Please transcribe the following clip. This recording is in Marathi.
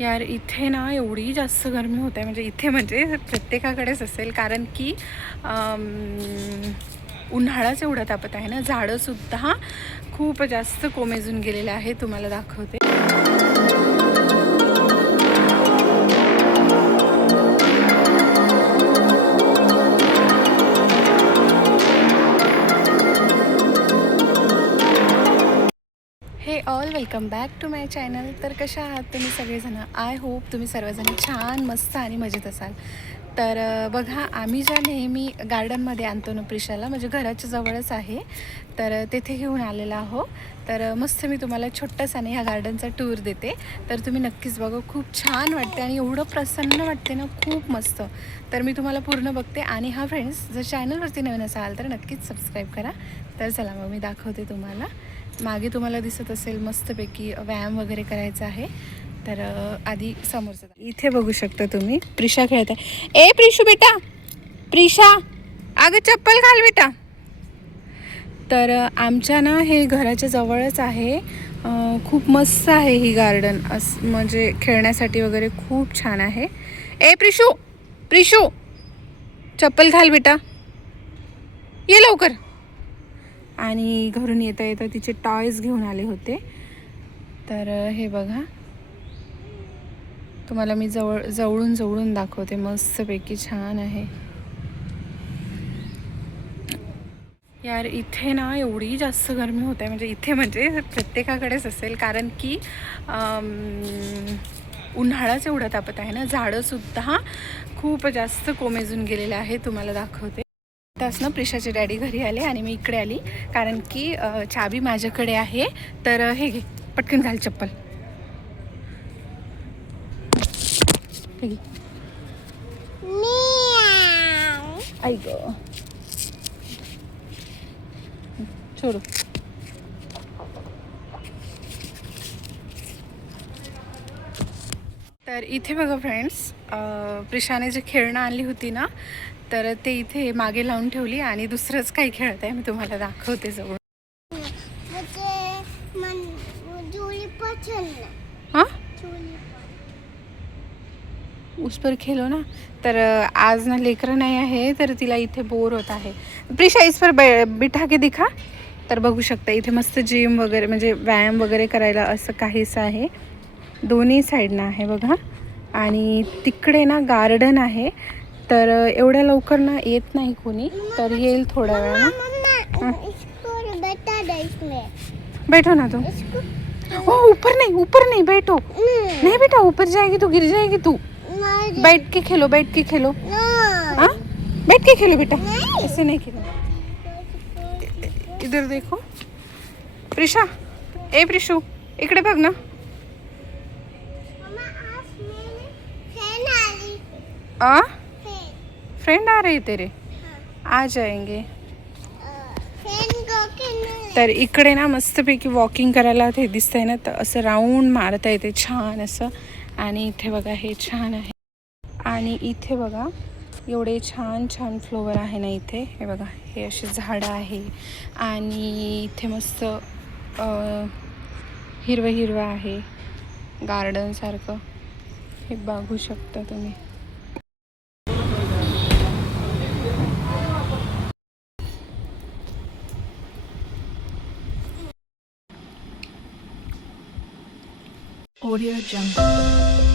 यार इथे ना एवढी जास्त गरमी होते, म्हणजे इथे म्हणजे प्रत्येकाकडेच असेल, कारण की उन्हाळाच एवढा तापत आहे ना. झाडंसुद्धा खूप जास्त कोमेजून गेलेले आहे. तुम्हाला दाखवते. Hey all, welcome back to my channel. तर कशा आहात तुम्ही सगळेजण? आय होप तुम्ही सर्वजण छान मस्त आणि मजेत असाल. तर बघा, आम्ही ज्या नेहमी गार्डनमध्ये आणतो ना प्रिशाला, म्हणजे घराच्या जवळच आहे, तर तेथे घेऊन आलेला आहो. तर मस्त मी तुम्हाला छोटासाने ह्या गार्डनचा टूर देते. तर तुम्ही नक्कीच बघा, खूप छान वाटते आणि एवढं प्रसन्न वाटते ना, खूप मस्त. तर मी तुम्हाला पूर्ण बघते. आणि हा फ्रेंड्स, जर चॅनलवरती नवीन असाल तर नक्कीच सबस्क्राईब करा. तर चला मग मी दाखवते तुम्हाला. मागे तुम्हाला दिसत असेल मस्तपैकी व्यायाम वगैरे करायचा आहे. तर आधी समोरचं इथे बघू शकता तुम्ही, प्रिशा खेळत आहे. ए प्रिशू बेटा, प्रिशा अगं चप्पल घाल बेटा. तर आमच्या ना हे घराच्या जवळच आहे. खूप मस्त आहे ही गार्डन, म्हणजे खेळण्यासाठी वगैरे खूप छान आहे. ए प्रिशू, प्रिशू चप्पल घाल बेटा, ये लवकर. आणि घरून येता येता तिचे टॉयज घेऊन आले होते. तर हे बघा, तुम्हाला मी जवळून दाखवते. मस्तपैकी छान आहे. यार इथे ना एवढी जास्त गरमी होते, म्हणजे इथे म्हणजे प्रत्येकाकडेच असेल, कारण की उन्हाळाच एवढा तापत आहे ना. झाडंसुद्धा खूप जास्त कोमेजून गेलेले आहे. तुम्हाला दाखवते. त्यास ना प्रिशाचे डॅडी घरी आले आणि मी इकडे आली, कारण की चाबी माझ्याकडे आहे. तर हे घे, पटकन घाल चप्पल. हे घे. आई ग, छोडू. तर इथे बघा फ्रेंड्स, प्रिशाने जे खेळणं आणली होती ना, तर ते इथे मागे लावून ठेवली आणि दुसरंच काही खेळत आहे. मी तुम्हाला दाखवते जवळ. हां, उस पर खेलो ना. तर आज ना लेकरं नाही आहे, तर तिला इथे बोर होत आहे. प्रिशा इस पर बिठा के दिखा. तर बघू शकता इथे मस्त जिम वगैरे, म्हणजे व्यायाम वगैरे करायला असं काहीच आहे. दोन्ही साईडनं आहे बघा. आणि तिकडे ना गार्डन आहे. तर एवढ्या लवकर ना येत नाही कोणी, तर येईल थोड्या वेळानं. बैठो ना तुम. ओ ऊपर नहीं बैठो. नहीं बेटा, ऊपर जाएगी तो गिर जाएगी तू. बैठ के खेलो, बैठ के खेलो. हाँ, बैठ के खेलो बेटा, ऐसे नहीं खेलो. इधर देखो प्रिशा. ए प्रिशू, इकडे बघ ना. फ्रेंड आ रहे तेरे? आ जाएंगे. तर इकडे ना मस्तपैकी वॉकिंग करायला ते दिसतंय ना, तर असं राऊंड मारता येते छान असं. आणि इथे बघा हे छान आहे. आणि इथे बघा एवढे छान छान फ्लोवर आहे ना इथे. हे बघा, हे असे झाडं आहे आणि इथे मस्त हिरवं हिरवं आहे गार्डन सारखं. हे बघू शकता तुम्ही. Audio Jungle.